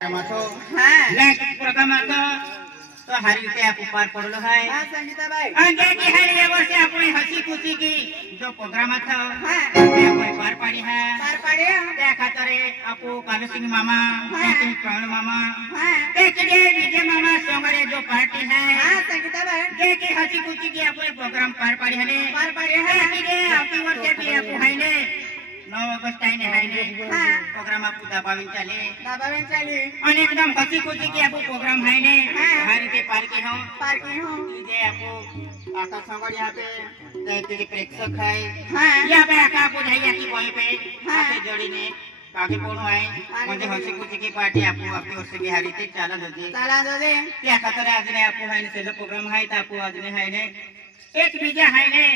तो हाँ like programme तो हर रीते आप ऊपर पड़लो है हाँ संगीता भाई अंगे की हर ये वर्ष अपने हंसी खुशी की जो प्रोग्राम था हाँ ते कोई पार पाड़ी है पार पाड़े ते खातरे आपको कालू सिंह मामा हाँ। सिंह प्राण मामा हाँ ते के विजय मामा सोंगरे जो पार्टी है हाँ संगीता भाई जे की हंसी खुशी की अपने प्रोग्राम पार पाड़ी है पार पाड़े हैं ते आपकी वर्ष भी आपको है ने 9 अगस्त आईने है ने हाँ प्रोग्राम आपको दबाविन चले दाबावेन चाली અને એકદમ હસી ખુશી કે આપો પ્રોગ્રામ है ने हर રીતે पार्टी हो पार की हूँ जे आपको आका संगड़ यहाँ पे ते प्रेक्षक है हाँ यहाँ पे आका आपको जाइए की वहीं पे हाँ। आके जोड़ी ने आगे पोणो है म्हणजे हसी खुशी की पार्टी आपको आपकी ओर से बिहारी ते चालत होती चला दो दे त्या खातर आज ने आपको है ने सेलो प्रोग्राम है तो आपको आज ने है ने एक बीजा है ने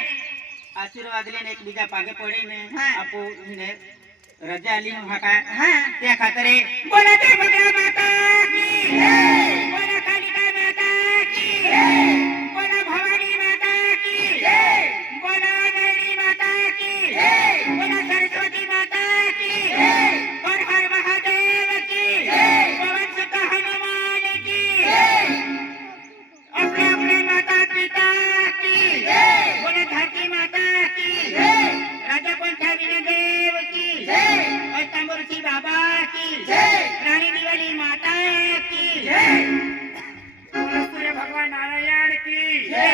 आशीर्वाद लेने एक बीजा पागे पड़े ने हाँ। आपको ने रजा ली हका हाँ त्या खातरे बोला जय भद्रा माता की जय बोला कालिका माता की जय बोला भवानी माता की जय बोला नैनी माता की जय बोला सरस्वती माता की जय और हर महादेव की जय पवन सुत हनुमान की जय अपने अपने माता पिता की जय बोला धरती माता की जय राजा पंचाविन देव की जय और तंबुरुची बाबा की जय रानी दिवाली माता की जय सूर्य भगवान नारायण की जय